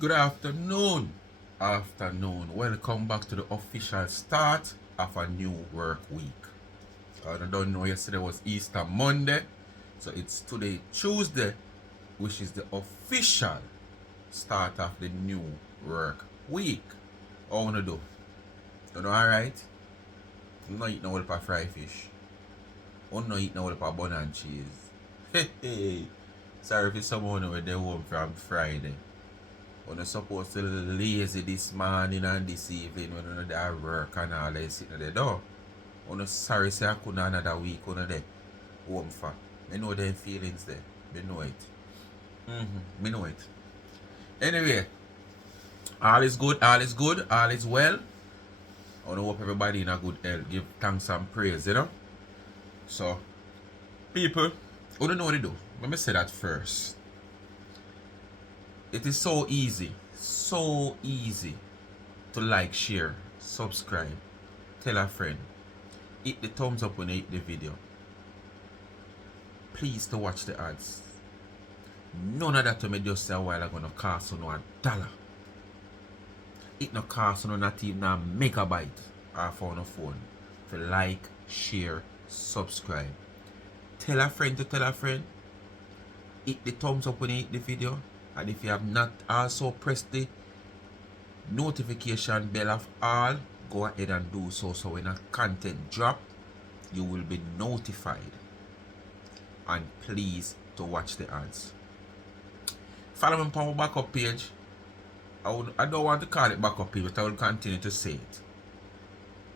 Good afternoon. Welcome back to the official start of a new work week. I don't know, yesterday was Easter Monday, so it's today Tuesday, which is the official start of the new work week. How wanna do? You know, alright? You not eat no whole of fried fish. You not eat no whole of bun and cheese. Hey. Sorry if someone where they home from Friday. When you're supposed to lazy this morning and this evening when you're there work and all that sitting there. No. When you're sorry say I couldn't another week when you're there home for. I know them feelings there. I know it. I know it. Anyway, all is good, all is good, all is well. I want to hope everybody in a good health. Give thanks and praise, you know? So, people, who don't know what to do. Let me say that first. It is so easy to like, share, subscribe, tell a friend, hit the thumbs up when you hit the video. Please to watch the ads. None of that to me just say a while ago no cost you no $1. It no cost you no not even a megabyte off on a phone. For like, share, subscribe. Tell a friend to tell a friend. Hit the thumbs up when you hit the video. And if you have not also pressed the notification bell of all, go ahead and do so. So when a content drop, you will be notified. And please to watch the ads. Follow me on Paula backup page. I don't want to call it backup page, but I will continue to say it.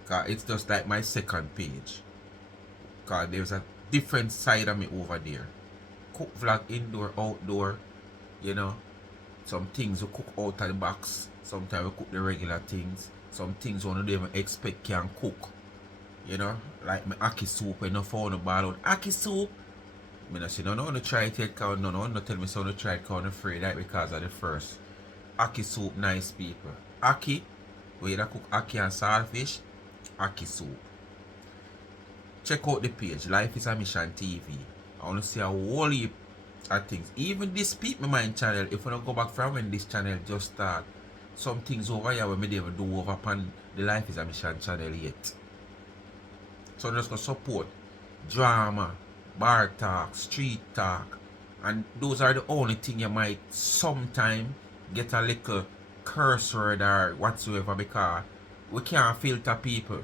Because it's just like my second page. Because there's a different side of me over there. Cook vlog indoor, outdoor. You know, some things we cook out of the box. Sometimes we cook the regular things. Some things we don't even expect can cook. You know, like my ackee soup when I found a ball out. Ackee soup? I say, no, want to try it yet, because no, tell me so to try it, because I'm afraid that because of the first. Ackee soup, nice people. Ackee, we either cook ackee and saltfish, ackee soup. Check out the page, Life is a Mission TV. I want to see a whole heap of things. Even this Speak My Mind channel, if we don't go back from when this channel just start, some things over here we may never do over upon the Life is a Mission channel yet. So I'm just going to support drama, bar talk, street talk, and those are the only thing you might sometime get a little curse word or whatsoever, because we can't filter people.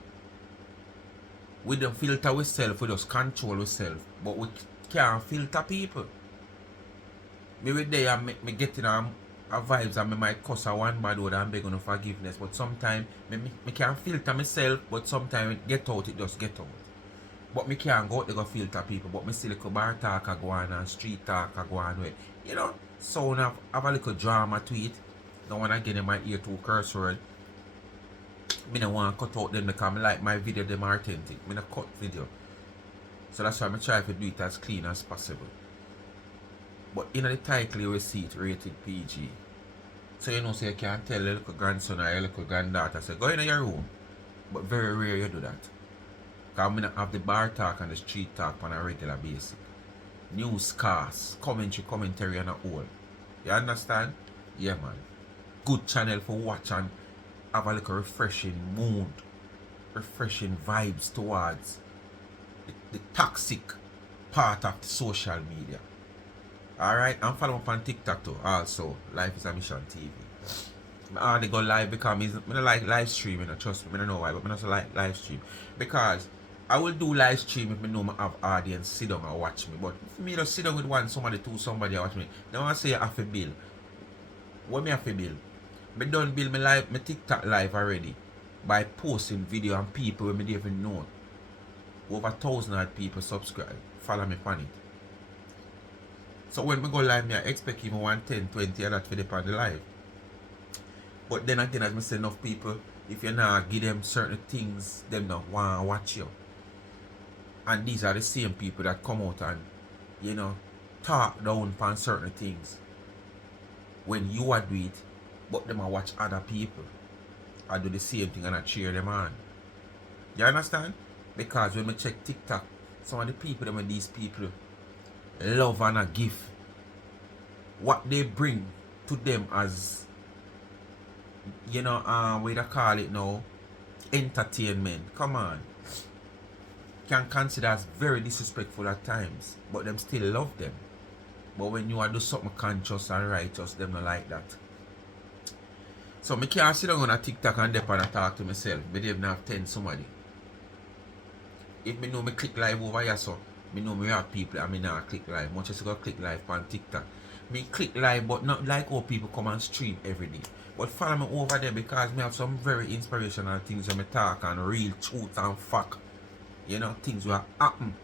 We don't filter ourselves, we just control ourselves, but we can't filter people. Maybe there and me getting a vibes and me might cuss a one bad word and beg on forgiveness, but sometimes me can't filter myself, but sometimes it get out, it just get out. But me can't go out there go filter people, but me still like a bar talk a go on and street talk a go on with. You know, sound have a little drama to it. No one again in my ear to curse word. Me don't want to cut out them because I like my video them authentic. Me not cut video. So that's why I try to do it as clean as possible. But in the title you will see it rated PG. So you know, so you can tell your little grandson or your little granddaughter, say, go in your room. But very rare you do that. Because I'm going to have the bar talk and the street talk on a regular basis. Newscasts, commentary and a whole. You understand? Yeah, man. Good channel for watch and have a little refreshing mood. Refreshing vibes towards the toxic part of the social media. Alright, and follow up on TikTok too. Also, Life is a Mission TV. I hardly go live because I don't like live streaming, trust me, I don't know why, but I also like live stream. Because I will do live stream if I know I have audience sit down and watch me. But if me just sit down with somebody watch me. Now I say I have to bill. What me have to bill? I done build my live, my TikTok live already by posting video and people when I didn't even know. Over 1,000 people subscribe. Follow me on it. So when I go live, I expect even 1, 10, 20 of that for the live. But then again, as I say, enough people, if you not give them certain things, them not want to watch you. And these are the same people that come out and, you know, talk down on certain things. When you are do it, but them a watch other people. I do the same thing and I cheer them on. You understand? Because when we check TikTok, some of the people, them and these people, love and a gift. What they bring to them as you know, what they call it now, entertainment. Come on. Can consider as very disrespectful at times, but them still love them. But when you are do something conscious and righteous, them not like that. So me can't sit down on a TikTok and dep and talk to myself. Me even have 10 somebody. If me know me click live over here, so me know me have people and me not click live. Much as I go click live on TikTok. Me click live, but not like how people come and stream every day. But follow me over there because me have some very inspirational things when me talk and real truth and fact. You know, things will happen.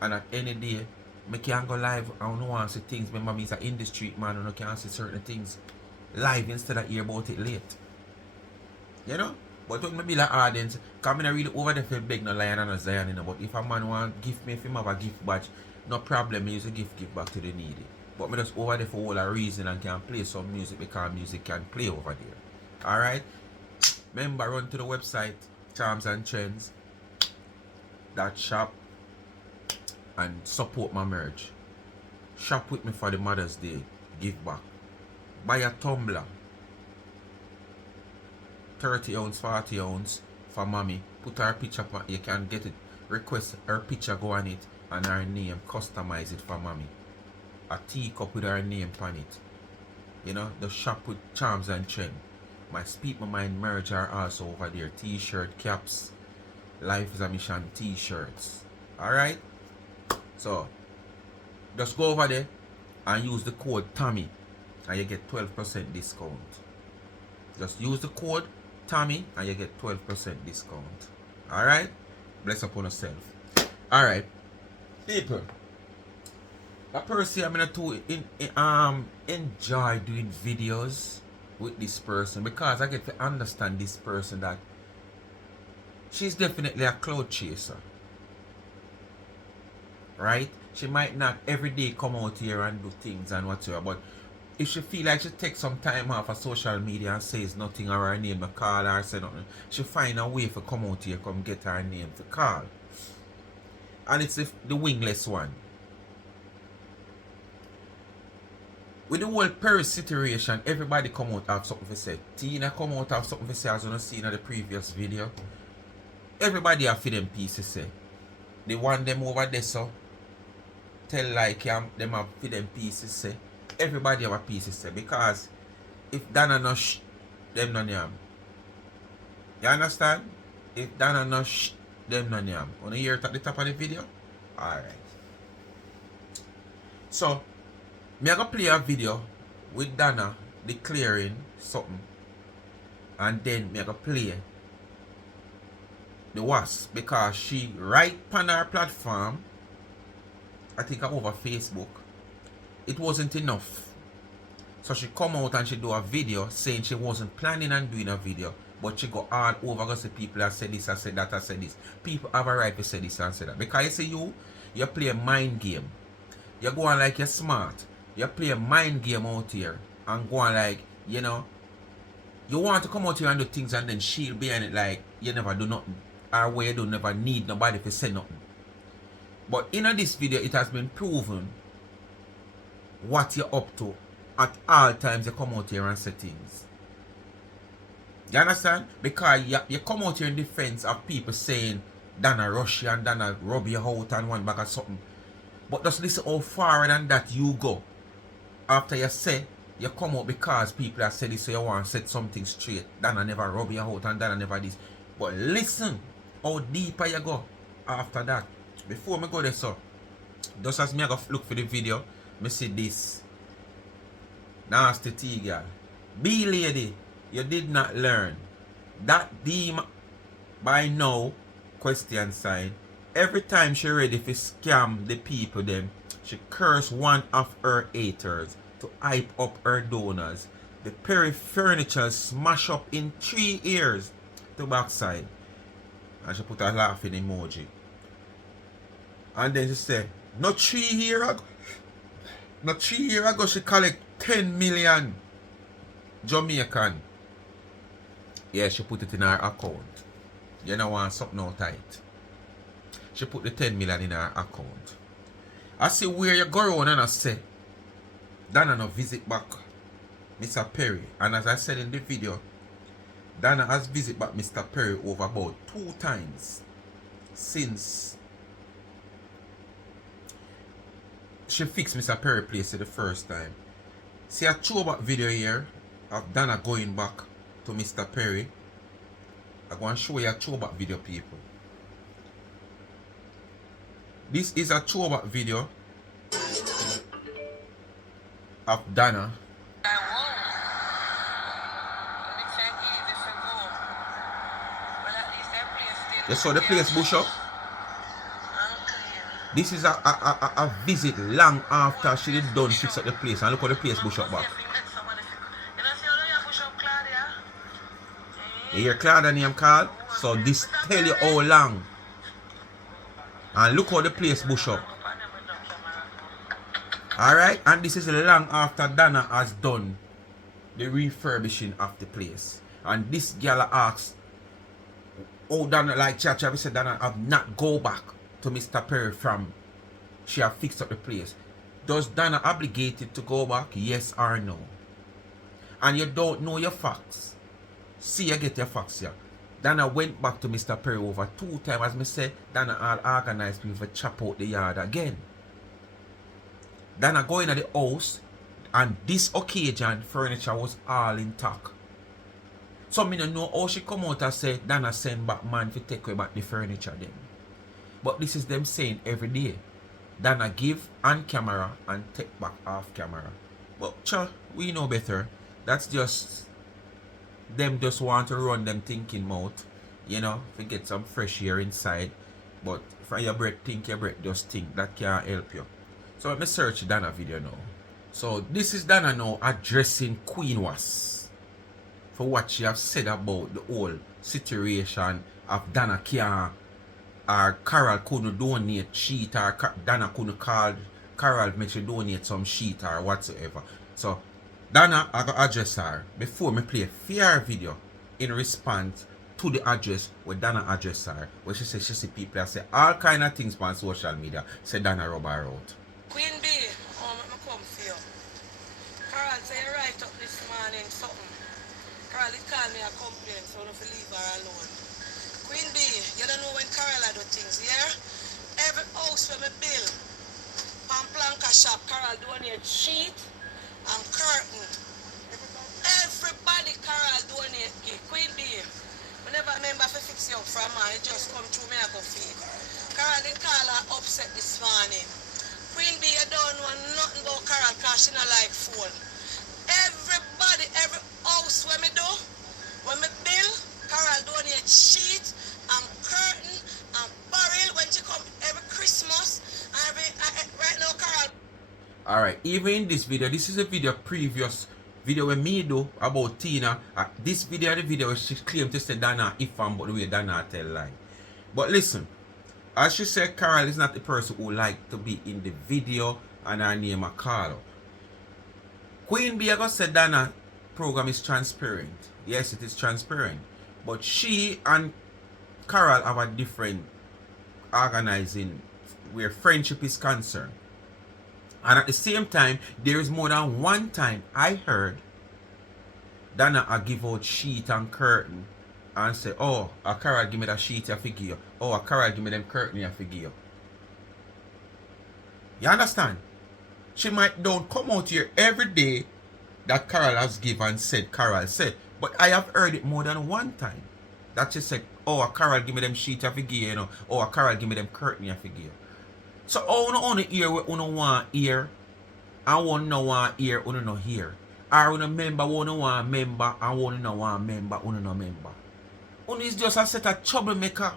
And at any day, me can go live. I don't want to see things. Remember me is an industry man and I can see certain things live instead of hear about it late. You know? But when me be like audience, because I really over there for beg no lion and no Zion, you know. But if a man want gift me, if him have a gift badge, no problem, me use a gift back to the needy. But me just over there for all a reason and can play some music because music can play over there. Alright? Remember, run to the website, Charms and Trends, that shop, and support my merch. Shop with me for the Mother's Day. Give back. Buy a tumbler. 30 ounce, 40 ounce for mommy. Put her picture on, you can get it. Request her picture, go on it, and her name. Customize it for mommy. A teacup with her name on it. You know, the shop with Charms and Trend. My Speak My Mind merch are also over there. T-shirt, caps, Life is a Mission t-shirts. Alright? So, just go over there and use the code Tommy and you get 12% discount. Just use the code Tommy and you get 12% discount. Alright? Bless upon yourself. Alright. People, I personally am going to enjoy doing videos with this person because I get to understand this person that she's definitely a cloud chaser. Right? She might not every day come out here and do things and whatever, but if she feel like she takes some time off of social media and says nothing or her name to call her, say nothing, she find a way to come out here, come get her name to call. And it's the wingless one. With the whole Paris situation, everybody come out have something to say. Tina come out have something to say, as you seen in the previous video. Everybody have for them pieces say. They want them over there, so tell like them have for them pieces say. Everybody have a piece to say because if Dana no them no yam. You understand? If Dana no them no yam. Wanna hear it at the top of the video? Alright. So me I gonna play a video with Dana declaring something, and then me I gonna play the Wasp because she right on her platform, I think over Facebook, it wasn't enough. So she come out and she do a video saying she wasn't planning on doing a video, but she go all over because the people have said this, I said that, I said this. People have a right to say this and say that. Because you say you play a mind game. You go on like you're smart. You play a mind game out here and go on like, you know, you want to come out here and do things and then shield behind it like you never do nothing. Or where you don't never need nobody to say nothing. But in this video, it has been proven what you're up to at all times you come out here and say things. You understand? Because you come out here in defense of people saying Dana rush you and Dana rub you out and one bag of something. But just listen how far than that you go. After you say, you come out because people have said this, so you want to set something straight. Dana never rub you out and Dana never this. But listen how deeper you go after that. Before me go there, so just as me I go look for the video, me see this. Nasty tea girl. B lady, you did not learn. That demon by now, question sign. Every time she ready to scam the people them, she curse one of her haters to hype up her donors. The Perry furniture smash up in 3 years to backside. And she put a laughing emoji. And then she said, not 3 years ago. Not 3 years ago she collect 10 million Jamaican. Yeah, she put it in her account. You know want something out tight. She put the 10 million in her account. I see where you go around and I say, Dana no visit back Mr. Perry. And as I said in the video, Dana has visited back Mr. Perry over about 2 times since she fixed Mr. Perry place the first time. See a throwback video here of Dana going back to Mr. Perry. I'm going to show you a throwback video, people. This is a throwback video of Dana. You saw the place bush up? This is a visit long after she did done fix up the place, and look how the place bush up back. You hear Claudia name called? So this tell you how long. And look how the place bush up. Alright, and this is long after Dana has done the refurbishing of the place. And this girl asks, oh, Dana, like Chacha said, Dana have not go back to Mr. Perry from she have fixed up the place. Does Dana obligated to go back? Yes or no? And you don't know your facts. See, you get your facts here. Dana went back to Mr. Perry over 2 times. As me say, Dana all organized people to chop out the yard again. Dana going at the house, and this occasion furniture was all intact. So me don't know how she come out and say Dana send back man to take away back the furniture then. But this is them saying every day. Dana give on camera and take back off camera. But we know better. That's just them just want to run them thinking mouth. You know, to get some fresh air inside. But from your breath, think your breath, just think. That can't help you. So let me search Dana video now. So this is Dana now addressing Queen Wasp for what she have said about the whole situation of Dana can't, or Carol couldn't donate sheet, or Dana couldn't call Carol make she donate some sheet or whatsoever. So Dana, I got address her before me play a fair video in response to the address where Dana address her. Where she says she see people that say all kind of things on social media. Say Dana rub her out. Queen B, I'm come for you. Carol say you write up this morning something. Carol it called me a complaint, so I don't leave her alone. Queen B, you don't know when Carol do things, yeah? Every house where me build, Pamplanka shop, Carol donate sheet and curtain. Everybody Carol donate gift. Queen B, I never remember if I fix you up from man, it just come through me I go feed. Carol they call her upset this morning. Queen B, you don't know nothing about Carol because she not like phone. Everybody, every house where me do, when me build, Carol donate sheet and curtain and barrel when she come every Christmas. Right now, Carol. Alright, even in this video, this is a video previous video where me do about Tina. This video, the video where she claimed to say Dana ifam, but the way Dana tell lie. But listen, as she said, Carol is not the person who like to be in the video and her name a call up. Queen B, I got said Dana program is transparent. Yes, it is transparent. But she and Carol have a different organizing where friendship is concerned. And at the same time, there is more than one time I heard Dana a give out sheet and curtain and say, oh, a Carol give me that sheet I figure you. Oh, a Carol give me them curtain I figure you. You understand? She might don't come out here every day that Carol has given said Carol said. But I have heard it more than one time. That she said, oh, a Carol give me them sheet I figure you know. Oh, a Carol give me them curtain I figure you. So how you only hear what you want hear and what you want hear you no hear. Or you member what you want member and what you want member you no member. You is just a set of troublemaker.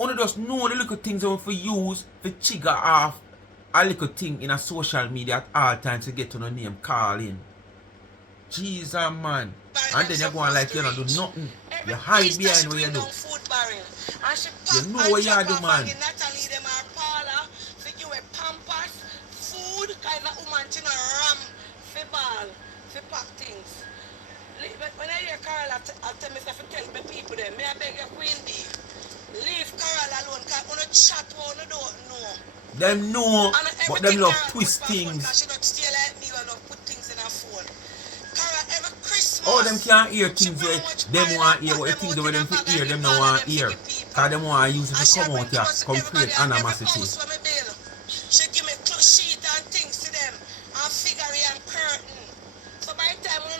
You just know the little things you want to use to trigger off a little thing in a social media at all times to get to no name calling. Jesus man. And then you go on like you don't do nothing. You hide behind what you do. You know what you do, man. Paula, for you a pampers, food, kind of woman to ram, for ball, for pack things. When I hear Carol, I tell me to tell the people there, may I beg you, Queen B, leave Carol alone, because when you chat, when you don't know. Them know, but them love twist things. She don't stay like me when you put things in her phone. Oh, them boss. can't hear She things bring where much them oil want and hear, put but the them things out where in a them bag fit and hear, give them no all of want them for hear. the people. Cause them want use it And to she come bring out here, clothes come everybody create and every animosity. house where me build. She give me clothes sheet and things to them. And figure and curtain. So by the time you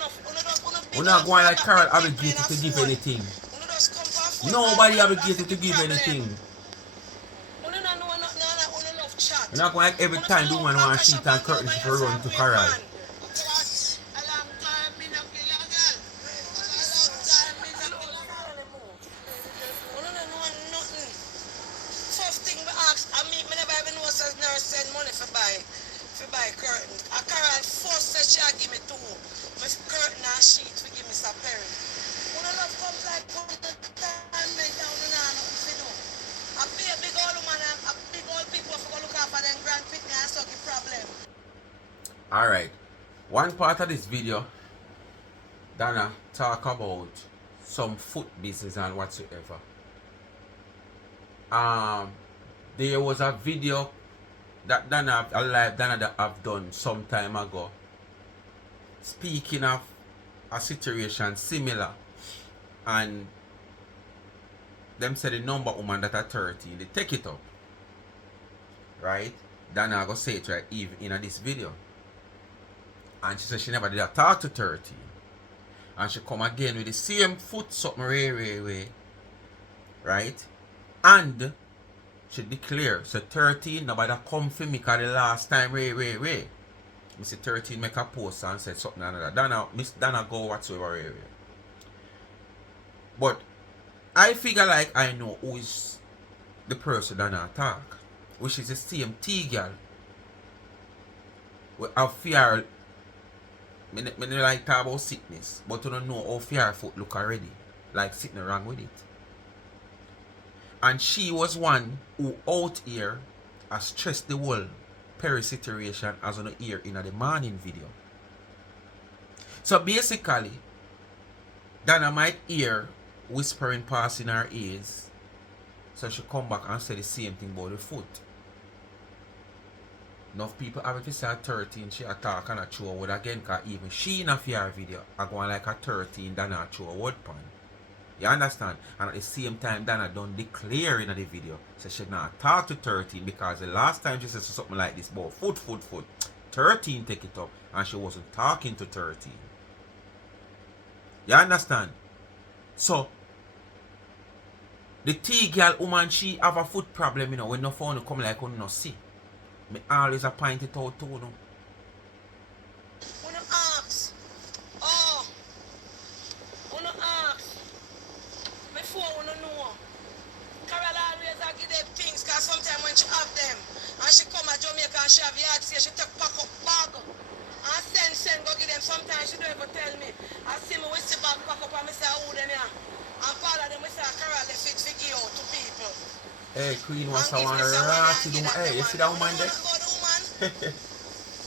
big We're not old going fat like back Carol big people in obligated a to give phone. anything. You just come for a phone call Nobody when I obligated feel to the give problem. anything. You don't know nothing, you love chat. We're not going like every You time the love woman and want cash sheet up and and go curtain, by she for run yourself to with your Carol. man. A long time me no kill a girl. A long time me no kill a girl. You don't know nothing. First thing we ask, me never even know says nurse send money for buy curtain. A Carol first said she give me two. My curtain and sheet to give me some parent. When the love comes like come the time me down and nothing to do. I pay a big old woman and a big old people for go look after them grand picnic and such a problem. Alright. One part of this video, Dana talk about some foot business and whatsoever. There was a video that Dana that I've done some time ago. Speaking of a situation similar, and them said the number woman that are 13, they take it up. Right? Dana go say it right even in this video. And she said she never did a talk to 13. And she come again with the same foot something way. Right? And she declare, so 13, nobody come for me because the last time way. Mr. 13 make a post and said something another. Miss Dana go whatsoever way. But I figure like I know who is the person Dana attack, which is the same T girl. I fear me like talk about sickness, but you don't know how fear foot look already. Like sitting wrong with it. And she was one who out here has stressed the whole Perry situation as on the ear in the morning video. So basically, Dana might hear whispering passing her ears. So she come back and say the same thing about the foot. Enough people have to say at 13 she attack and a throw a word again, because even she in a fear video I go on like a 13 Dana throw a word pan. You understand? And at the same time, Dana done declare in the video. So she not talk to 13 because the last time she said something like this about foot. 13 take it up and she wasn't talking to 13. You understand? So, the T-girl woman, she have a foot problem, you know, when no phone come like you no see. Me always a point it out too, you know. When I ask, oh, when I ask, before when I know, Carol always I give them things, because sometimes when she have them, and she come to Jamaica and she have yard say she take pack up bag, and send go give them, sometimes she don't even tell me. I see me with the bag pack up and I say, who them here? And Paula them we say, Carol left it to give out to people. Hey, Queen wants to And want if to they say, well, rat to do give my. them Hey, the you one. see that You woman don't there? want to go to woman.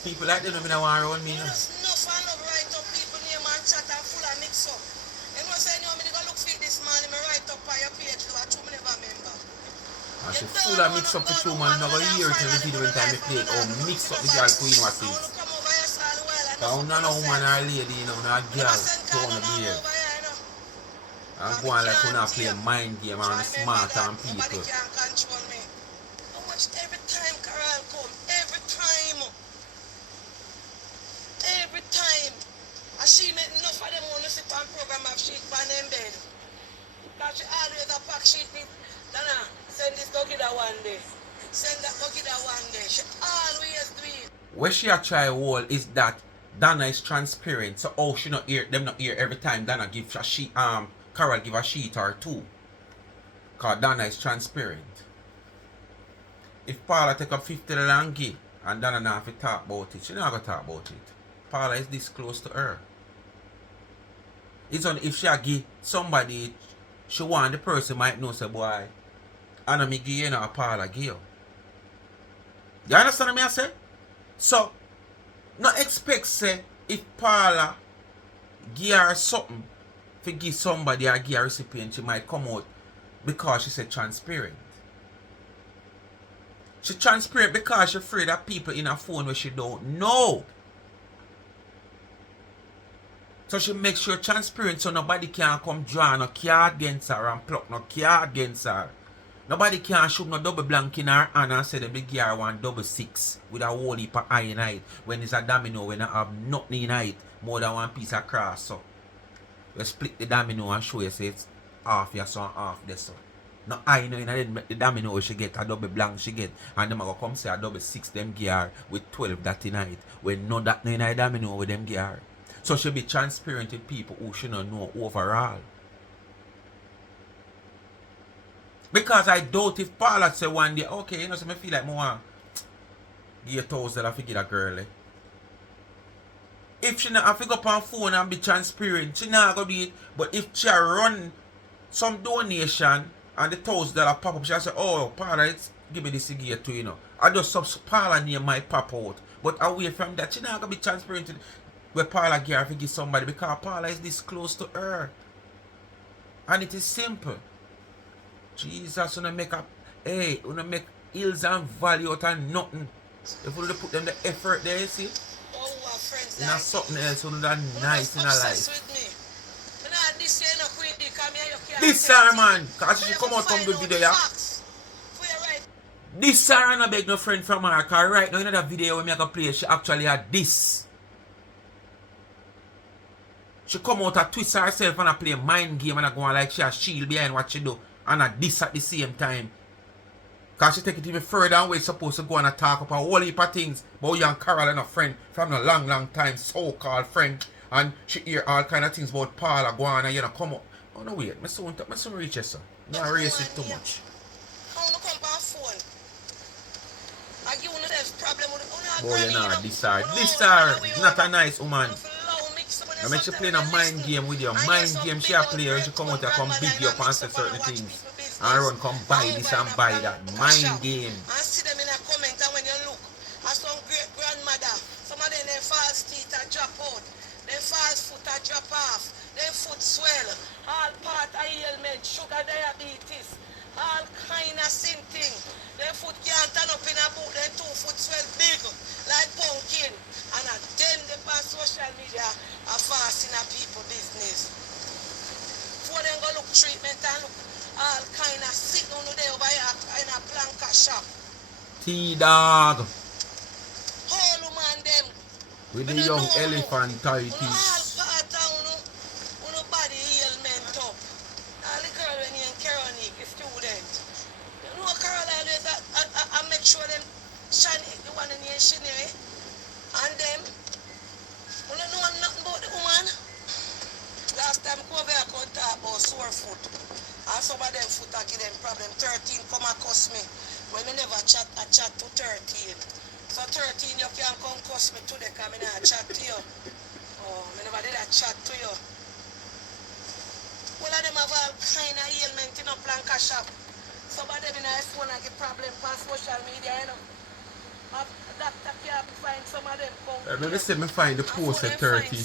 People like them don't want to run me, you know. Just enough and love write up people name and chat and full of mix up. You know say, me go look for it this morning, me write up on your page, do a true me never remember. And she full of mix up the two man, not going to hear it in the video when time they play it. Oh, mix up the girl Queen was I want this. to come over here so well. Because not a woman or a lady, you know, not a girl, to want to behave. And go on like you not play a mind game and smart and people. Nobody can control me. How much every time Carol come? Every time. Every time. And she make enough of them on the sit on program of sheet on them bed. Because she always a pack sheet with Dana, send this go get her one day. Send that go get her one day. She always do it. What she a try wall is that Dana is transparent. So oh she not hear them not hear every time Dana give a sheet Carol give a sheet or two. Cause Dana is transparent. If Paula take up $50 and give and Dana not have to talk about it, she not gonna talk about it. Paula is this close to her. It's only if she give somebody she want the person might know say boy, Anna me give you know Paula give you. You understand what I say? So not expect say if Paula give her something to give somebody or give a recipient, she might come out because she said transparent. She transparent because she's afraid of people in her phone where she don't know. So she makes sure transparent so nobody can come draw no card against her and pluck no card against her. Nobody can shoot no double blank in her hand and say the big girl want double six with a whole heap of eye in it when it's a domino when I have nothing in it more than one piece of cross. So you split the domino and show you say it's half here so and half there so. No I know in the domino she get a double blank she get and them go come say a double six them gear with 12 that in it when no that no in a domino with them gear. So she be transparent with people who she don't know overall. Because I doubt if Paula say one day, okay, you know, so I feel like more give $1,000 I figure that girl. If she not have to go up on phone and be transparent, she not gonna do it. But if she run some donation and the $1,000 pop up, she say, oh Paula, it's give me this gear too, you know. I just sub Paula name might pop out. But away from that, she not gonna be transparent where Paula gear to give somebody because Paula is this close to her. And it is simple. Jesus, wanna make a wanna make hills and valley out of nothing. If we put them the effort there, you see? Oh, our friends Not like something me. else that nice in her life. With me. But now this year no Queen D come here, you can't This tell Sarah me. man, cause she But come you out from find the out video, the yeah. facts. For your right. This Sarah no beg no friend from her, cause right now in that video when me go play, she actually had this. She come out and twist herself and play a mind game and go on like she a shield behind what she do. And a this at the same time. Cause she take it even further and we're supposed to go and talk about a whole heap of things about you and Carol and a friend from a long time, so-called friend. And she hear all kind of things about Paula go on and you know come up. Oh no wait, my son reach you, sir. No race it too much. How no come on phone? I give you the problem with Boy, you know, this are not a nice woman. I mean, she playing a mind game with you. Mind game she a play when she come out and come beat you up and say certain things. And run come buy this and buy that. Mind game. And see them in a comment and when you look at some great grandmother, some of them their false teeth are drop out, their false foot are drop off, their foot swell, all part of ailment, sugar diabetes, all kind of sin thing. Their foot can't turn up in a boot, their 2 foot swell big like pumpkin. And then they pass social media are fasting at people business. Before them go look treatment and look all kind of sitting on there over here in a planka shop. T-Dog. Whole woman them. With the young elephant All tighties. part of body ailment up. All the girl when you in Caronique, the student. You know Carol always I make sure them Shani, the one in the engineer. And them, you don't know nothing about the woman. Last time I come over here, I could talk about sore foot. And some of them foot I give them problem. 13 come and cuss me. When I never chat, I chat to 13. So 13 you can come cuss me today because I not chat to you. Oh, I never did a chat to you. All of them have all kind of ailment in a planka shop. Some of them in a phone and get problem on social media, you know. A doctor can't find some of them come. Let me say me find the post at 13.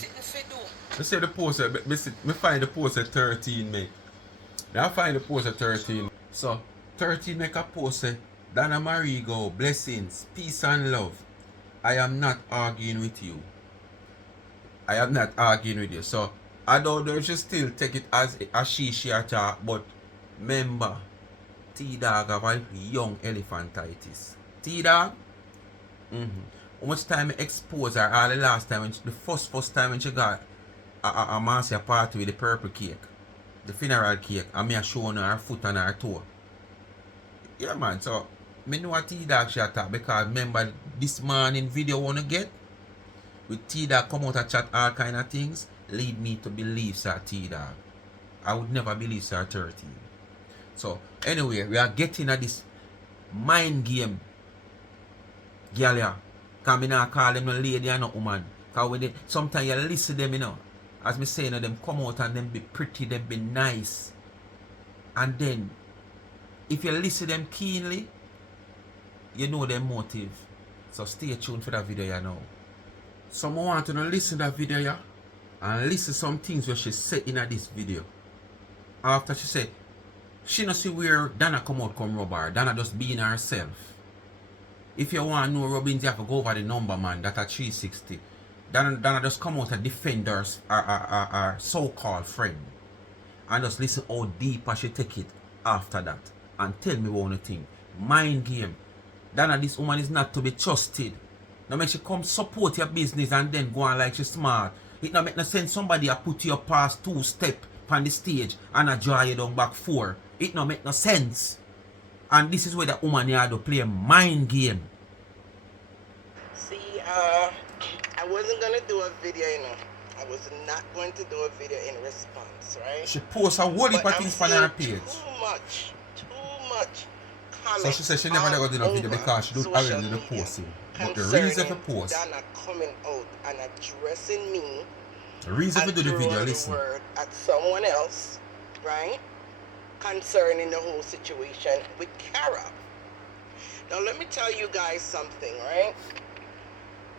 Me say the post at me find the post at 13, mate. I find the post at 13. So 13 make a post say, Donna Marie go, blessings, peace and love. I am not arguing with you. I am not arguing with you. So I don't know if you still take it as a she talk, but remember, T-Dog have a young elephantitis. T-Dog? How much time I expose her all the last time, the first time when she got a massive party with the purple cake, the funeral cake, and me showing her foot and her toe. Yeah man, so me know what T-Dog she attack because remember this morning video wanna get with T-Dog come out and chat all kind of things lead me to believe sir T-Dog. I would never believe sir 13. So anyway, we are getting at this mind game. Girl, yeah. Because I not call them no lady and no woman. Because when they, sometimes you listen to them, you know. As me saying, them come out and them be pretty, them be nice. And then, if you listen to them keenly, you know their motive. So stay tuned for that video, you know. Someone want to listen to that video, yeah? And listen to some things where she said in this video. After she said, she not see where Donna come out come rub her. Donna just being herself. If you want to know Robbins, you have to go over the number, man. That at 360. Donna just come out and defend our so-called friend. And just listen how deep she take it after that. And tell me one thing. Mind game. Donna, this woman is not to be trusted. Now make she come support your business and then go on like she's smart. It not make no sense somebody a put you past 2 steps on the stage and a draw you down back 4. It not make no sense. And this is where the woman had to play a mind game. See, I wasn't gonna do a video, you know. I was not going to do a video in response, right? She posts a whole heap of things on her page. Too much comments. So she said she never going to do a video because she don't already do the posting. But the reason for post, Donna coming out and addressing me, the reason for do the video, listen. Word at someone else, right? Concerning the whole situation with Kara. Now let me tell you guys something, right?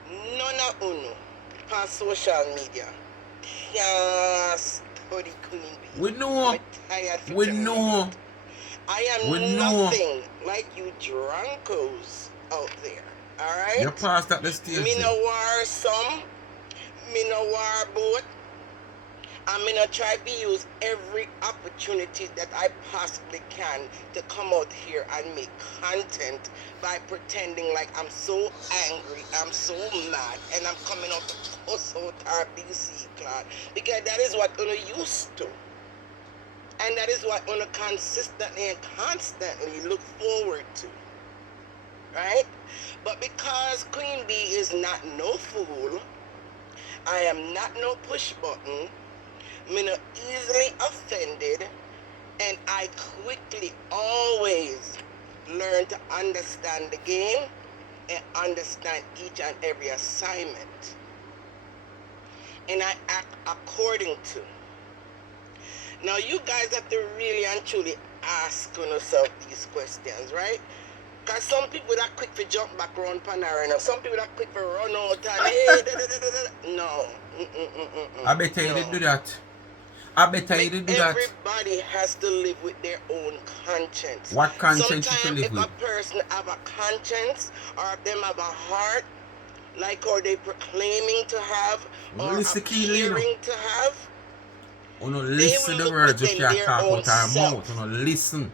None of uno on social media can't study Queen Bee. We know. We know. I am nothing like you drunkos out there. Alright? You're past at the stage. Me no war some. Me no war both. I'm gonna try to use every opportunity that I possibly can to come out here and make content by pretending like I'm so angry, I'm so mad, and I'm coming out to cuss out our BC clan. Because that is what Una used to. And that is what Una consistently and constantly look forward to. Right? But because Queen Bee is not no fool, I am not no push button, me not easily offended, and I quickly always learn to understand the game and understand each and every assignment. And I act according to. Now you guys have to really and truly ask yourself these questions, right? Because some people that quick for jump back around Panara, some people that quick for run out and hey, no. I bet you didn't do that. I bet you didn't do that. Everybody has to live with their own conscience. What conscience you live with? If a person have a conscience or if them have a heart, like or they proclaiming to have or appearing to have, you know, listen to the words which you talk out our mouth. You know, listen.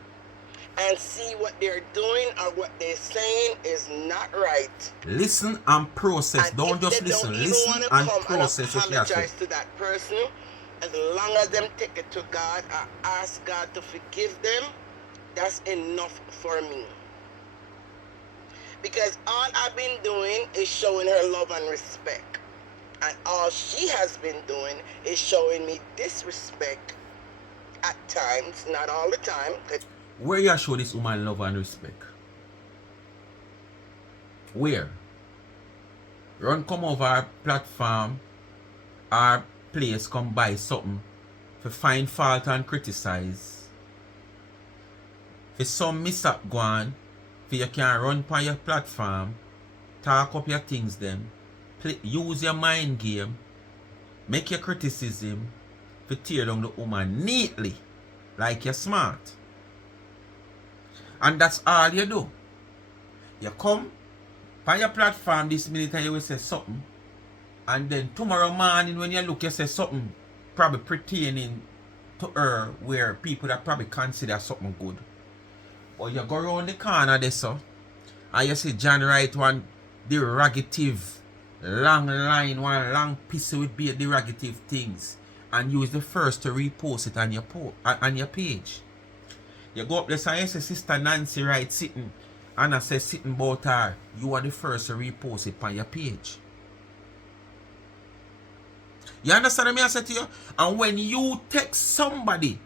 And see what they're doing or what they're saying is not right. Listen and process. And don't just listen. Listen and process what you have apologize to that person. As long as them take it to God and ask God to forgive them, that's enough for me. Because all I've been doing is showing her love and respect. And all she has been doing is showing me disrespect at times, not all the time. Where you show this woman love and respect? Where? Run come over our platform, our place, come buy something, for find fault and criticize. For some mishap go on, for you can run on your platform, talk up your things them, use your mind game, make your criticism, for tear down the woman neatly, like you're smart. And that's all you do. You come on your platform this minute and you will say something. And then tomorrow morning when you look, you say something probably pertaining to her where people that probably consider something good. But you go around the corner there, so, and you see John write one derogative, long line, one long piece with be derogative things. And use the first to repost it on your page. You go up there and you say Sister Nancy right sitting, and I say sitting about her, you are the first to repost it on your page. You understand what I say to you? And when you text somebody,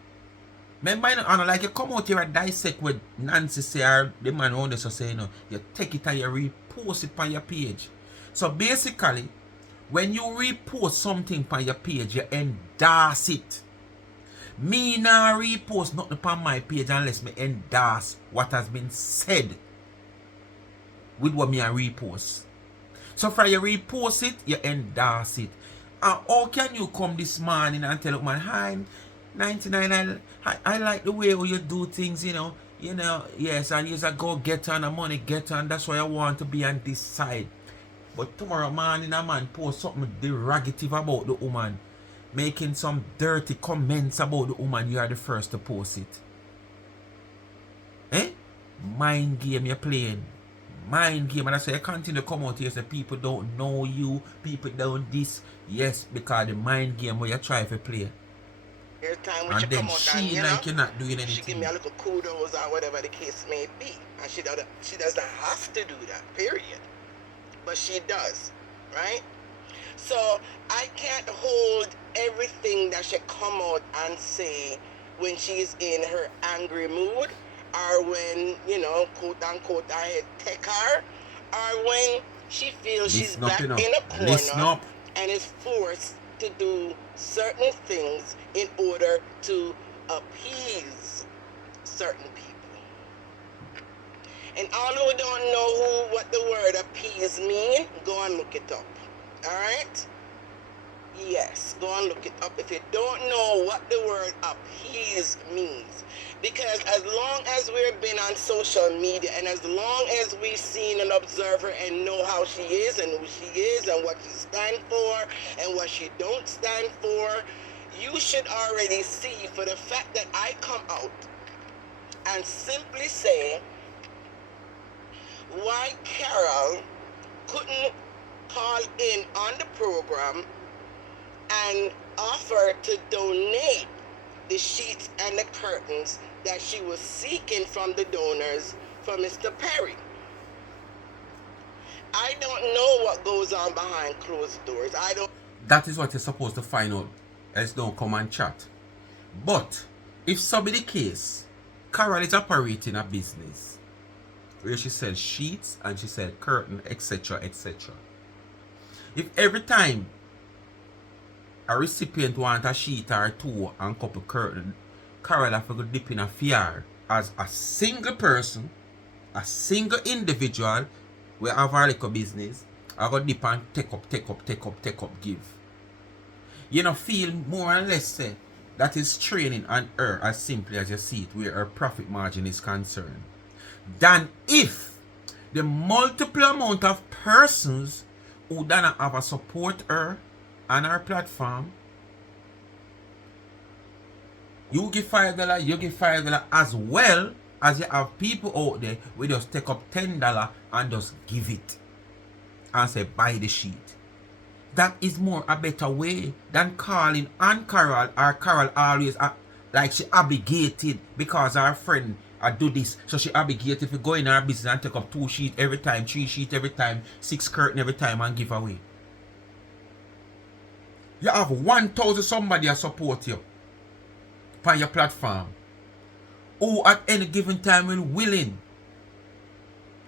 remember, like you come out here and dissect what Nancy say or the man on this say, you take it and you repost it on your page. So basically, when you repost something on your page, you endorse it. Me now repost nothing on my page unless me endorse what has been said with what me I repost. So for you repost it, you endorse it. And how can you come this morning and tell man, hi 99, I like the way you do things, you know, yes, and you're a go get on the money, get on, that's why I want to be on this side. But tomorrow morning a man post something derogative about the woman, making some dirty comments about the woman, you are the first to post it. Eh? Mind game you're playing. Mind game. And I say you continue to come out here say people don't know you, people don't this. Yes, because the mind game where you try to play. Time when And she then come out she and, you like know, you're not doing anything. she give me a little kudos or whatever the case may be. And she doesn't have to do that, period. But she does, right? So I can't hold everything that she come out and say when she's in her angry mood, or when, you know, quote unquote, I take her, or when she feels she's back in a corner and is forced to do certain things in order to appease certain people. And all who don't know what the word appease mean, go and look it up. Alright? Yes, go and look it up if you don't know what the word appease means. Because as long as we've been on social media, and as long as we've seen and observed her and know how she is and who she is and what she stands for and what she don't stand for, you should already see, for the fact that I come out and simply say why Carol couldn't call in on the program and offer to donate the sheets and the curtains that she was seeking from the donors for Mr. Perry. I don't know what goes on behind closed doors. I don't. That is what you're supposed to find out, else don't come and chat. But if so be the case, Carol is operating a business where she sells sheets and she sells curtain, etc., etc. If every time a recipient want a sheet or two and couple curtain, Carol have to go dip in a fear as a single person, a single individual, we have our little business, I go dip and take up, give. You know, feel more or less say that is training on her as simply as you see it, where her profit margin is concerned, than if the multiple amount of persons who don't have a support her on our platform, you give $5, you give $5, as well as you have people out there who just take up $10 and just give it and say buy the sheet. That is more a better way than calling on Carol, or Carol always like she obligated because her friend do this, so she obligated to go in her business and take up 2 sheets every time, 3 sheets every time, 6 curtain every time and give away. You have 1,000 somebody that support you on your platform, who at any given time will willing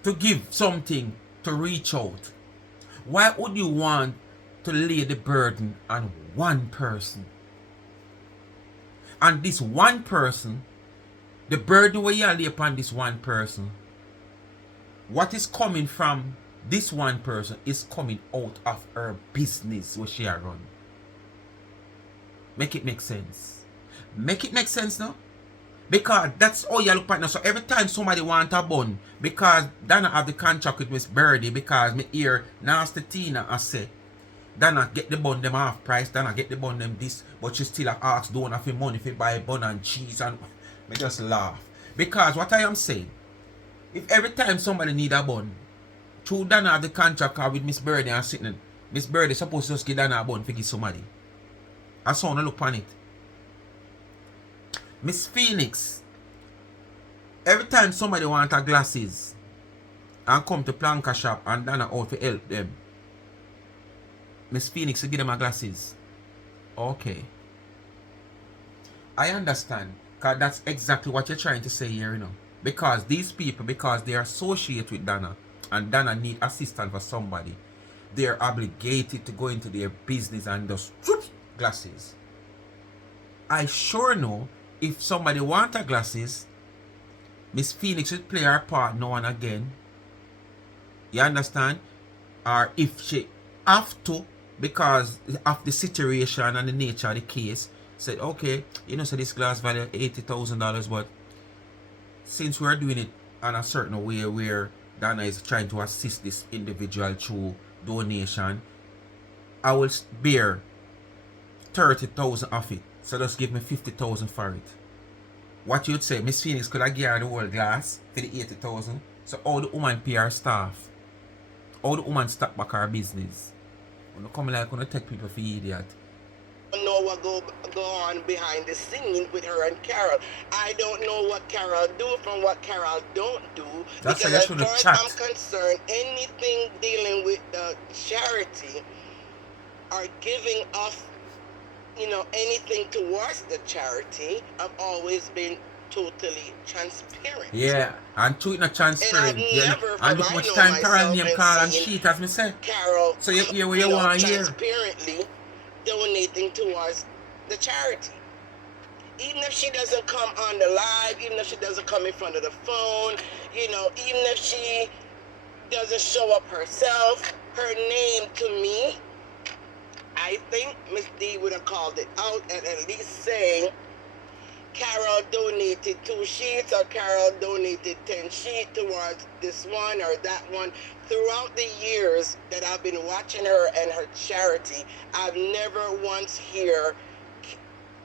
to give something to reach out. Why would you want to lay the burden on one person? And this one person, the burden where you lay upon this one person, what is coming from this one person is coming out of her business where she run. Make it make sense. Make it make sense now? Because that's all you look at now. So every time somebody want a bun, because Dana have the contract with Miss Birdie, because me hear Nasty Tina I say, Dana get the bun them half price, Dana get the bun them this, but she still ask don't have money if you buy bun and cheese, and me just laugh. Because what I am saying, if every time somebody need a bun, through Dana have the contract with Miss Birdie and sitting, Miss Birdie supposed to just give Dana a bun for give somebody. I saw no look on it. Miss Phoenix, every time somebody want a glasses and come to Planka shop and Dana out to help them, Miss Phoenix will give them a glasses. Okay. I understand, because that's exactly what you're trying to say here, you know. Because these people, because they are associated with Dana and Dana need assistance for somebody, they are obligated to go into their business and just glasses. I sure know if somebody want a glasses, Miss Phoenix will play her part now and again. You understand? Or if she have to, because of the situation and the nature of the case, said, okay, you know, so this glass value $80,000, but since we're doing it in a certain way where Dana is trying to assist this individual through donation, I will bear 30,000 of it. So just give me 50,000 for it. What you'd say, Miss Phoenix, could I give her the whole glass for the 80,000? So all the woman pay her staff. All the woman stop back her business. When you come like when you take people for idiot. I don't know what go on behind the scene with her and Carol. I don't know what Carol do from what Carol don't do. That's because why you as shouldn't far as chat. I'm concerned, anything dealing with the charity or giving off, anything towards the charity, I've always been totally transparent. Yeah, and to it not transparent. And I've Yeah, never, and look from much I know time Carol myself name and call and seen shit as me say. Carol, So you hear what you want to hear. transparently donating towards the charity. Even if she doesn't come on the live, even if she doesn't come in front of the phone, even if she doesn't show up herself, her name to me, I think Miss D would have called it out and at least saying Carol donated 2 sheets or Carol donated 10 sheets towards this one or that one. Throughout the years that I've been watching her and her charity, I've never once heard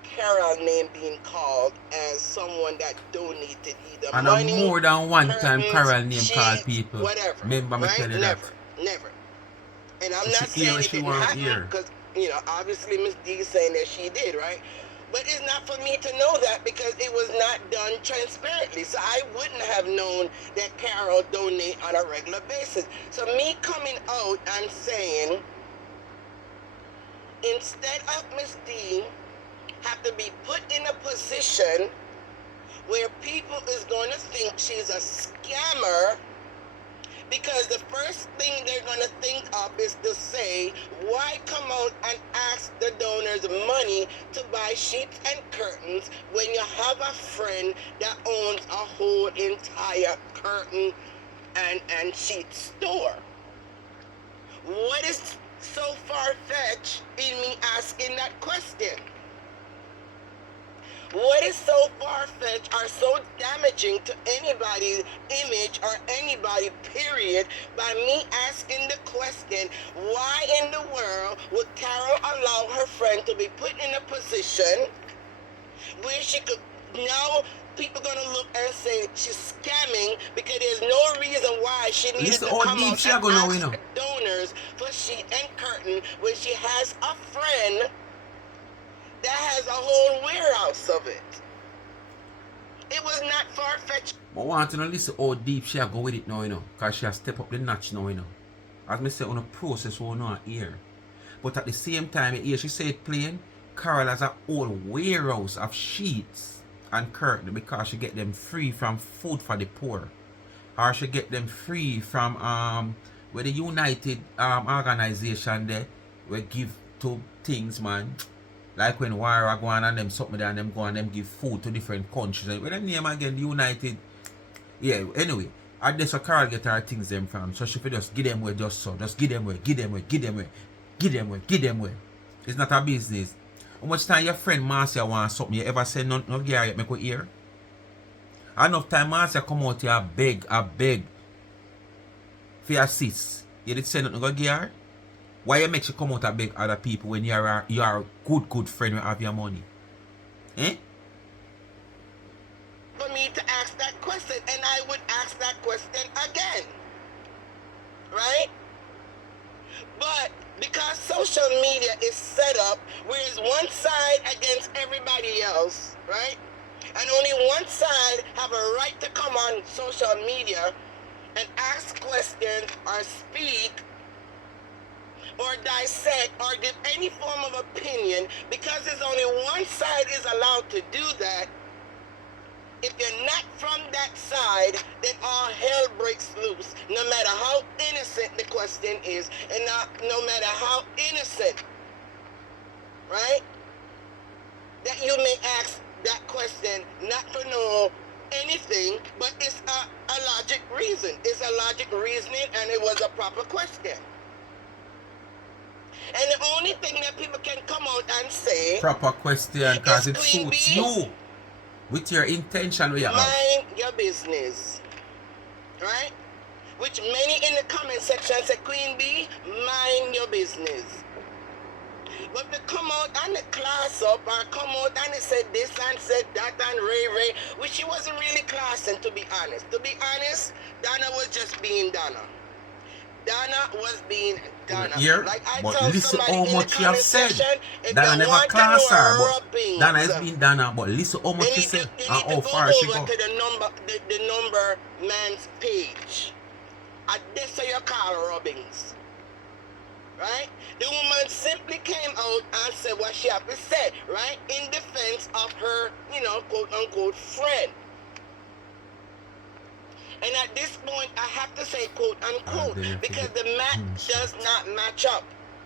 Carol name being called as someone that donated either And money, more than one time curtains, Carol name sheets, call people. whatever. Remember me right? tell you Never, that. never. And I'm So not she hear saying what it she didn't want to happen hear. because, obviously Miss D is saying that she did, right? But it's not for me to know that because it was not done transparently. So I wouldn't have known that Carol donate on a regular basis. So me coming out and saying, instead of Miss D have to be put in a position where people is going to think she's a scammer, because the first thing they're going to think of is to say, why come out and ask the donors money to buy sheets and curtains when you have a friend that owns a whole entire curtain and sheet store? What is so far-fetched in me asking that question? What is so far-fetched or so damaging to anybody's image or anybody, period, by me asking the question, why in the world would Carol allow her friend to be put in a position where she could, now people going to look and say she's scamming because there's no reason why she needed Listen, to how come deep out she and go now, ask donors for sheet and curtain when she has a friend that has a whole warehouse of it. It was not far-fetched. But I want to know listen how deep she go with it now, because she has step up the notch now, As me say, on a process we not here. But at the same time, here she said plain, Carol has a whole warehouse of sheets and curtain because she get them free from food for the poor. Or she get them free from where the United organization there we give to things, man. Like when war go on and them something there and them go and them give food to different countries. When them name again, the United. Yeah, anyway. And that's where Carol get her things them from. So she just give them away just so. Just give them away, give them away, give them away. Give them away, give them away. It's not a business. How much time your friend Marcia wants something, you ever say no girl yet make her hear? Enough time Marcia come out here I beg for your sis. You did say nothing go give her? Why you make you come out and beg other people when you are a good friend who have your money? Eh? For me to ask that question, and I would ask that question again. Right? But because social media is set up where it's one side against everybody else, right? And only one side have a right to come on social media and ask questions or speak or dissect or give any form of opinion, because there's only one side is allowed to do that. If you're not from that side, then all hell breaks loose, no matter how innocent the question is, and no matter how innocent, right, that you may ask that question, not for no anything, but it's a logic reason. It's a logic reasoning, and it was a proper question. And the only thing that people can come out and say, proper question, because it suits you with your intention where you have. Mind your business, right? which many in the comment section say, Queen B, mind your business. But they come out and they class up and come out and they said this and said that and Ray, which she wasn't really classing, to be honest. To be honest, Donna was just being Donna. Donna was being Donna. Here, like I but tell listen somebody how in much the you have comment said. section, if Donna you never want to class know her, her but rubbings, Donna has been Donna, but listen how much they she need said to, they and need to how go far she over go. to the number man's page. And this how you call rubbings. Right? The woman simply came out and said what she had to say, right? In defense of her, quote unquote friend. And at this point, I have to say quote unquote because the mat does not match up.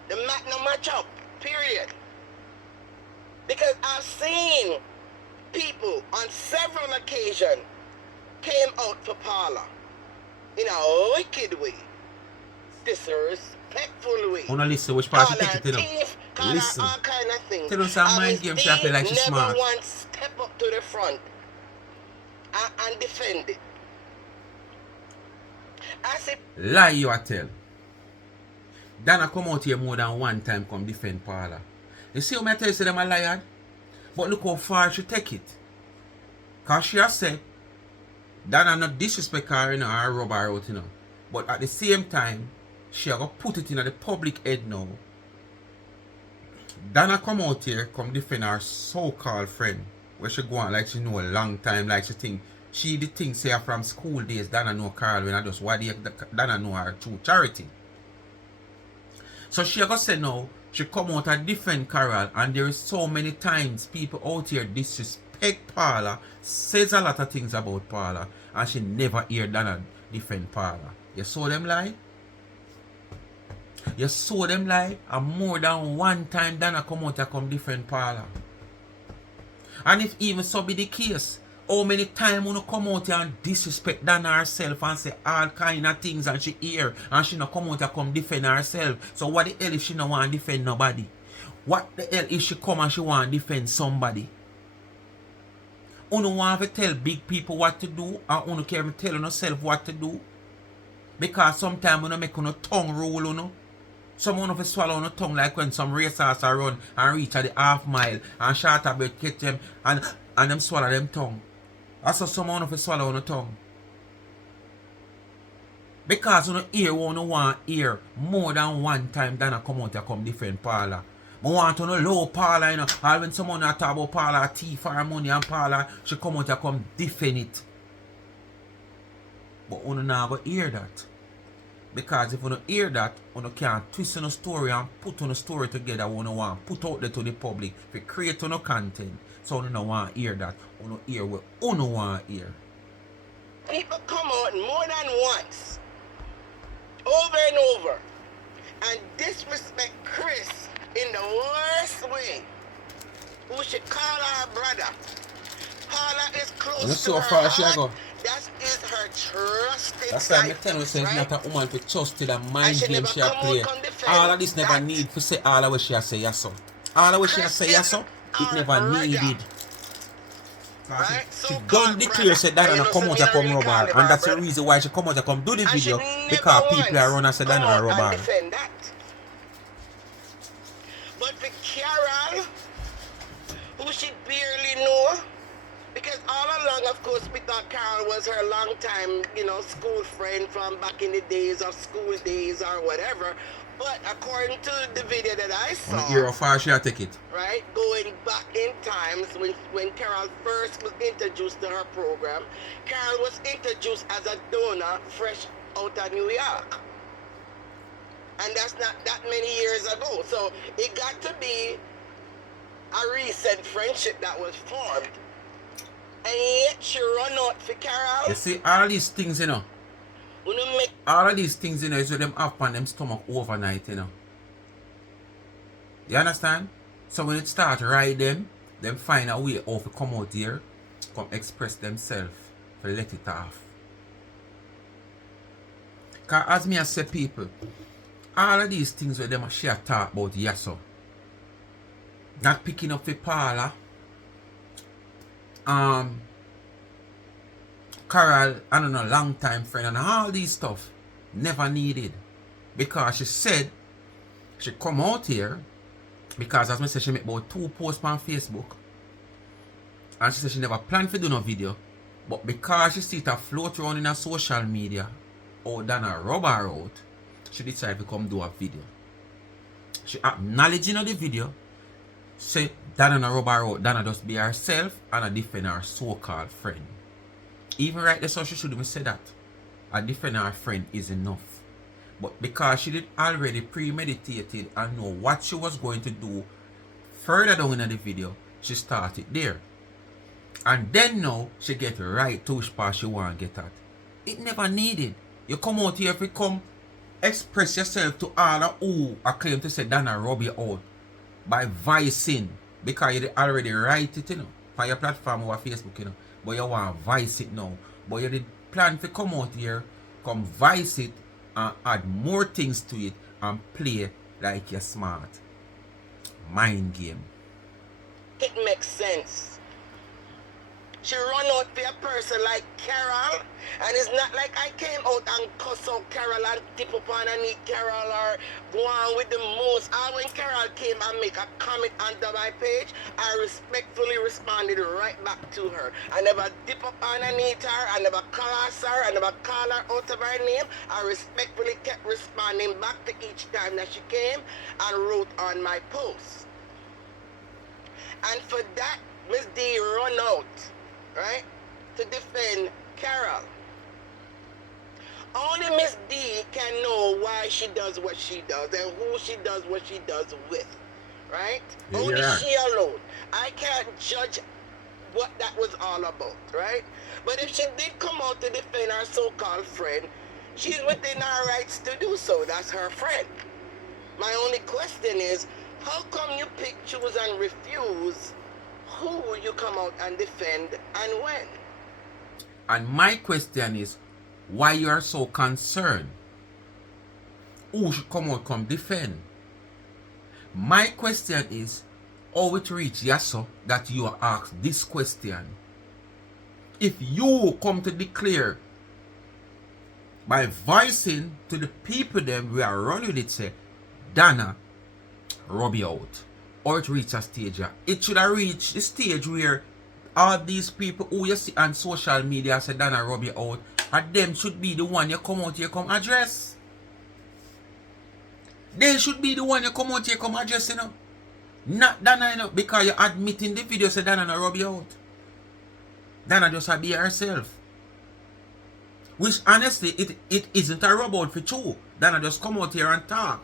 The mat no match up, period. Because I've seen people on several occasions came out for Paula in a wicked way, disrespectful way. Wanna listen which part Call she take her it to them? thief, call Listen. her all kind of things. Tell us some And mind Miss game D she play like she never smart. once step up to the front and defend it. I said, Lie you a tell. Donna come out here more than one time come defend Paula. You see how I tell you say them a liar? But look how far she take it. Cause she has said Donna not disrespect her, or rub her out, But at the same time, she have put it in the public head now. Donna come out here, come defend her so-called friend. Where she go on like she know a long time, like she think. She the thing say her from school days, Donna know Carl when I just why Donna know her true charity. So she go say now, she come out and defend Carol, and there is so many times people out here disrespect Paula, says a lot of things about Paula, and she never hear Donna defend Paula. You saw them lie? You saw them lie, and more than one time Donna come out and come defend Paula. And if even so be the case, how many times when you come out here and disrespect Donna herself and say all kind of things and she hear and she not come out and come defend herself. So what the hell if she not want to defend nobody? What the hell if she come and she want to defend somebody? You don't want to tell big people what to do and you don't care to tell yourself what to do? Because sometimes you don't make your tongue roll, Someone of swallow on the tongue like when some racers are run and reach at the half mile and short a bit catch them and them swallow them tongue. That's how someone of swallow on the tongue. Because you know hear what you want hear more than one time than I come out and come defend Paula. I want to know low Paula, Or when someone talk about Paula thief for her money and Paula, she come out and come defend it. But you not go hear that. Because if you don't hear that, you can't twist on a story and put on a story together when you want put out there to the public. If you create on a content, so you don't want to hear that. You don't hear what you don't want to hear. people come out more than once, over and over, and disrespect Chris in the worst way. Who should call her brother. Paula is close And to so her far she heart. go. That is her trusted That's why I'm life, telling you, say it's right? not a woman to trust it and mind she game never she come play. out, come defend All of this never that. need to say all of what she say yes so. All of what she Chris say is yes so, it our never brother. needed. Right? She So-called don't declare brother. say that And and you come know, out so and come me rub not really her. call And that's her the brother. reason why she come out and come do the And she video. never Because people are once run and say come that out and rub and her. defend that. But for Carol, who she barely know, because all along, of course, we thought Carol was her long-time, school friend from back in the days of school days or whatever. But according to the video that I On the saw, ear of far she take it. right, going back in times when Carol first was introduced to her program, Carol was introduced as a donor fresh out of New York. And that's not that many years ago. So it got to be a recent friendship that was formed. And yet she run out for Carol. You see, all these things, When you make all of these things, is with them up on them stomach overnight, You understand? So when it start ride them find a way how to come out here, come express themselves, to let it off. Because as me I say people, all of these things where them share talk about yasso. Not picking up for Paula. Carol, I don't know, long time friend and all these stuff. Never needed. Because she said she come out here because as I said she make about 2 posts on Facebook. And she said she never planned to do no video. But because she see it float around in her social media or done a rubber out, she decided to come do a video. She acknowledging the video, say Dana a rubber out, Dana just be herself and a defend her so-called friend. Even right there, so she shouldn't say that. A defend her friend is enough. But because she did already premeditated and know what she was going to do further down in the video, she started there. And then now, she get right to which part she want to get at. It never needed. You come out here if you come express yourself to all who are claim to say Dana rub you out by voicing, because you already write it, you know, for your platform or Facebook, you know, but you want to voice it now. But you did plan to come out here, come voice it and add more things to it and play like you're smart. Mind game. It makes sense. She run out for a person like Carol, and it's not like I came out and cuss out Carol and tip up on her knee Carol or go on with the most. And when Carol came and make a comment under my page, I respectfully responded right back to her. I never dip up on her knee to her, I never call her sir, I never call her out of her name. I respectfully kept responding back to each time that she came and wrote on my post. And for that, Miss D run out, right, to defend Carol. Only Miss D can know why she does what she does and who she does what she does with, right? Yeah. Only she alone. I can't judge what that was all about, right? But if she did come out to defend her so-called friend, she's within her rights to do so. That's her friend. My only question is, how come you pick, choose, and refuse who you come out and defend and when? And my question is, why you are so concerned? Who should come out come defend? My question is, how it reach Yasso that you are asked this question? If you come to declare by voicing to the people them we are running it, say Dana rub you out, or it reach a stage here. It should have reached the stage where all these people who you see on social media say Dana rub you out, and them should be the one you come out here come address. They should be the one you come out here come address, you know. Not Dana, you know, because you admit in the video say Dana no rub you out. Dana just be herself. Which honestly it isn't a rub out for true. Dana just come out here and talk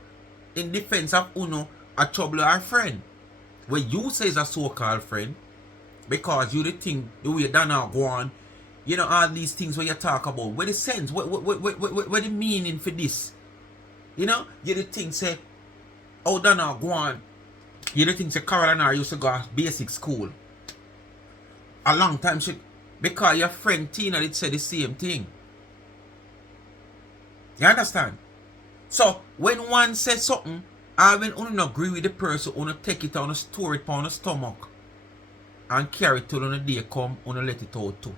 in defense of Uno a trouble our friend. When you say is a so-called friend, because you the thing the way Dana go on, you know, all these things when you talk about, what the sense, what the meaning for this? You know, you the thing say, oh Dana go on, you the thing say Carol and I used to go to basic school. A long time she, because your friend Tina did say the same thing. You understand? So when one says something, I when you don't agree with the person, you take it on, store it on the stomach and carry it till on the day come, you let it out too.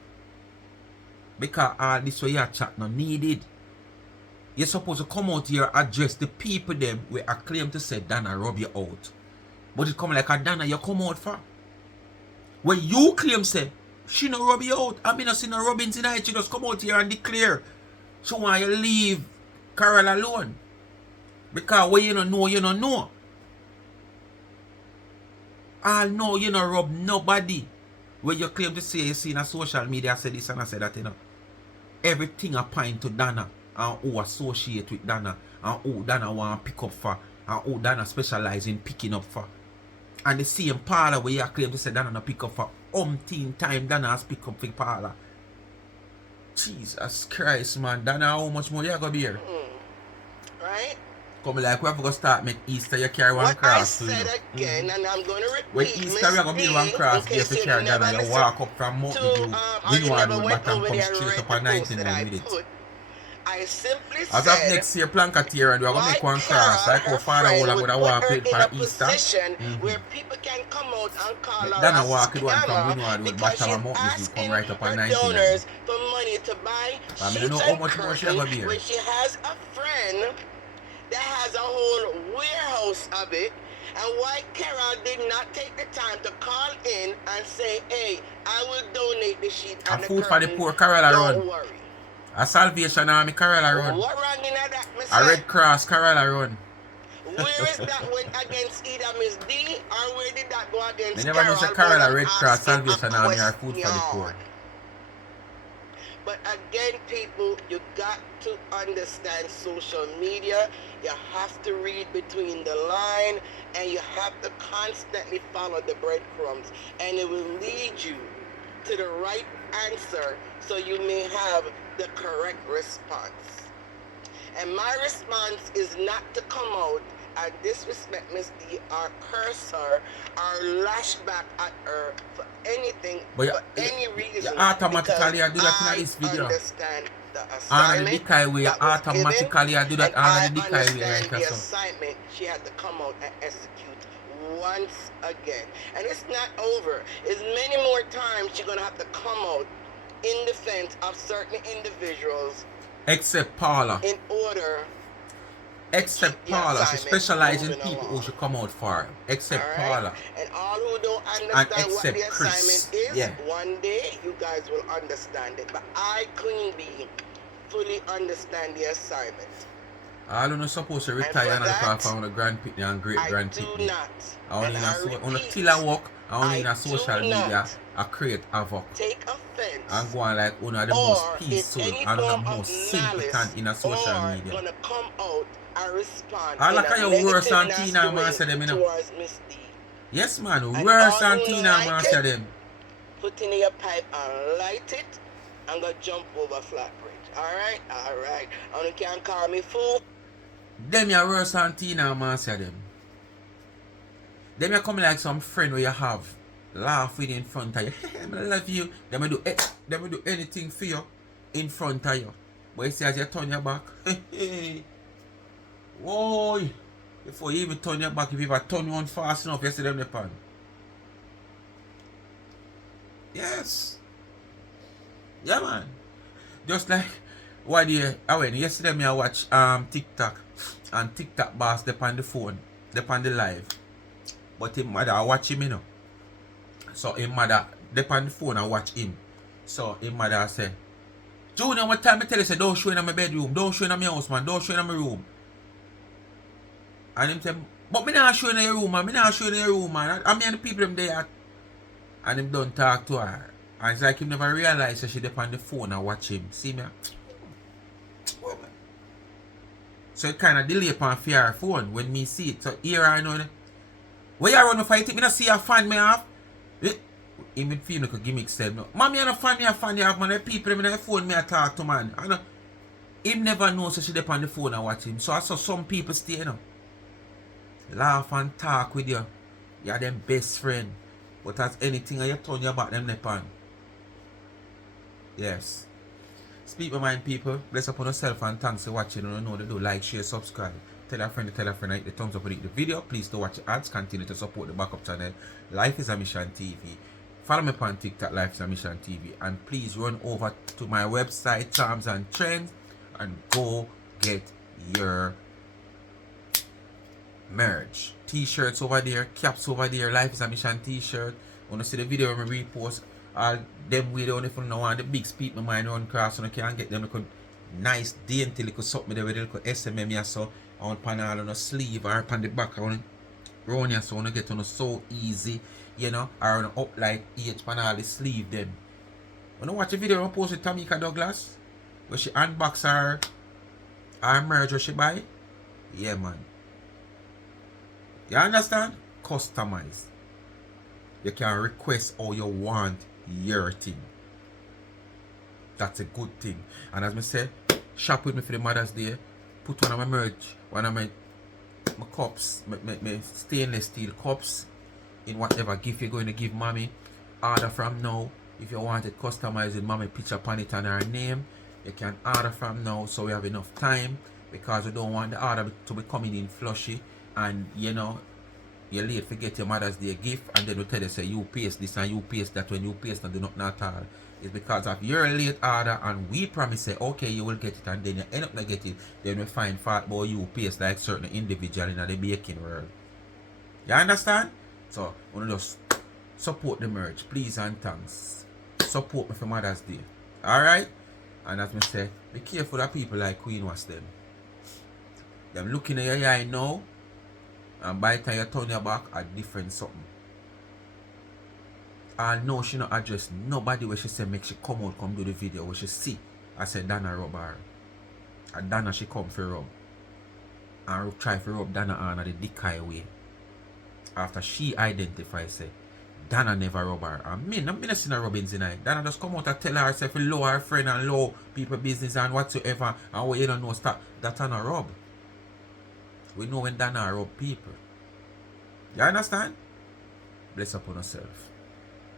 Because all this way your chat not needed. You're supposed to come out here and address the people them where I claim to say Dana rub you out. But it come like a Dana you come out for. When you claim say she no rub you out, I mean not see no rubbing tonight, she just come out here and declare she want you leave Carol alone. Because when you don't know, you don't know. I know you don't rub nobody. When you claim to say you see in a social media, I say this and I say that, you know. Everything a point to Dana and who associate with Dana and who Dana want to pick up for and who Dana specialize in picking up for. And the same Paula where you claim to say Dana no pick up for umpteen time Dana has pick up for Paula. Jesus Christ, man. Dana, how much more you gonna be here? Right? Come like we have to start make Easter you carry one What cross. I said again, and I'm going to repeat. When Easter we are going to be one cross there to carry Dana. You walk up from Mountain View, Windward Road, Bottom, come straight up on 99 minutes. I simply As said, of next year, Planketeer, and we are going to make one cross. Like how Father will going to walk with for Easter. Where people can come out and call her Dana a walk with one from scammer Windward Road, because Bottom, she's and Mountain View, come asking right up on her 99. donors for money money to buy I mean, I sheets know how and much more she have a curtains beer. when she has a friend that has a whole warehouse of it. And why Carol did not take the time to call in and say, hey, I will donate the sheet A and the food for the curtains. poor, Carol I run. Don't worry. A Salvation Army, Carol I run. What wrong in that, A Mr.? Red Cross, Carol I run. Where is that went against either Miss D or where did that go against They never know say Carol a Red Cross, Salvation Army or food for the poor. But again, people, you got to understand social media. You have to read between the line and you have to constantly follow the breadcrumbs. And it will lead you to the right answer so you may have the correct response. And my response is not to come out and disrespect Miss D or curse her or lash back at her for anything, but for any reason. You automatically do that in this video. Understand the assignment. The decay way, you automatically do that on the decay way. Right, the assignment she had to come out and execute once again. And it's not over. It's many more times she's going to have to come out in defense of certain individuals. Except Paula. In order. Except Paula. She specializes in people who should come out for her. Except Paula. And all who don't understand what the assignment is, one day you guys will understand it. But I, Queen Bee, fully understand the assignment. All who not supposed to retire and call for the grandpitney and great grandpitney. I do not. I only till I work, I only in social media, I create havoc. Take offense. And go on like one of the most peaceful and the most simpleton in a social media. Gonna come out and respond. I like how you worse than Tina man say them, you know. Yes man, worse than Tina man say them. Put in your pipe and light it and go jump over flat bridge. Alright? Alright. And you can't call me fool. Them you worse than Tina man say them. Them you come like some friend where you have. Laugh with you in front of you. I love you. They may do anything for you in front of you. But you see as you turn your back. Whoa. Before you even turn your back, if you ever turn one fast enough, you see them the pan. Yes. Yeah man. Just like what yesterday I watch TikTok and TikTok boss they on the phone, they on the live. But him mother I watch him, you know. So his mother they on the phone and watch him. So his mother say, Junior, what time I tell you say don't show in my bedroom, don't show in my house, man, don't show in my room. And him say, but me not show in your room, man, me not show in your room, man. I mean the people them there. And him don't talk to her. And it's like him never realized that she dey on the phone and watch him. See me? So it kind of delay upon her phone when me see it. So here I know. Where you run for it? Me not see a fan me off. Even feel like a gimmick said no. Mommy, I don't fan me a fan you have, man. The people in the phone me I talk to, man. I know. Him never knows so she dey on the phone and watch him. So I saw some people stay, you know. Laugh and talk with you. You're them best friend. But as anything you turn your back them nepan. Yes. Speak my mind, people. Bless upon yourself and thanks for watching. You know they do like, share, subscribe. Tell a friend, hit the thumbs up and hit the video. Please do watch the ads. Continue to support the backup channel. Life is a Mission TV. Follow me on TikTok, Life is a Mission TV. And please run over to my website, Charms and Trends, and go get your merch. T-shirts over there, caps over there, Life is a Mission t-shirt. Wanna see the video when we repost all them video if you don't want the big speed my mind run cross so you can get them little nice dainty little something there with a little SMM here so on panel on a sleeve or on the back on round here so you get on so easy, you know, or on up like each panel the sleeve them. When you watch the video I post with Tamika Douglas where she unbox her merch she buy, yeah man. You understand? Customize. You can request how you want your thing. That's a good thing. And as I said, shop with me for the Mother's Day. Put one of my merch, one of my cups, my stainless steel cups in whatever gift you're going to give mommy. Order from now. If you want it customized with mommy picture upon it and her name, you can order from now so we have enough time because we don't want the order to be coming in flushy and you know you're late to get your Mother's Day gift and then we tell you say you paste this and you paste that when you paste and do nothing at all. It's because of your late order and we promise say, okay, you will get it, and then you end up not get it. Then we find fault about you pace like certain individual in the baking world. You understand? So, I want to just support the merge, please and thanks. Support me for Mother's Day. Alright? And as me say, be careful of people like Queen Wasp them. Them looking at your eye now, and by the time you turn your back, a different something. I know she not address nobody where she say make she come out, come do the video where she see. I said Dana rub her. And Dana she come for rub. And try for rub Dana on the dick way. After she identifies say Dana never rub her. And me not seen her rubbing tonight. Dana just come out and tell herself to low her friend and low people business and whatsoever. And what you don't know stop that Dana rub. We know when Dana rub people. You understand? Bless upon yourself.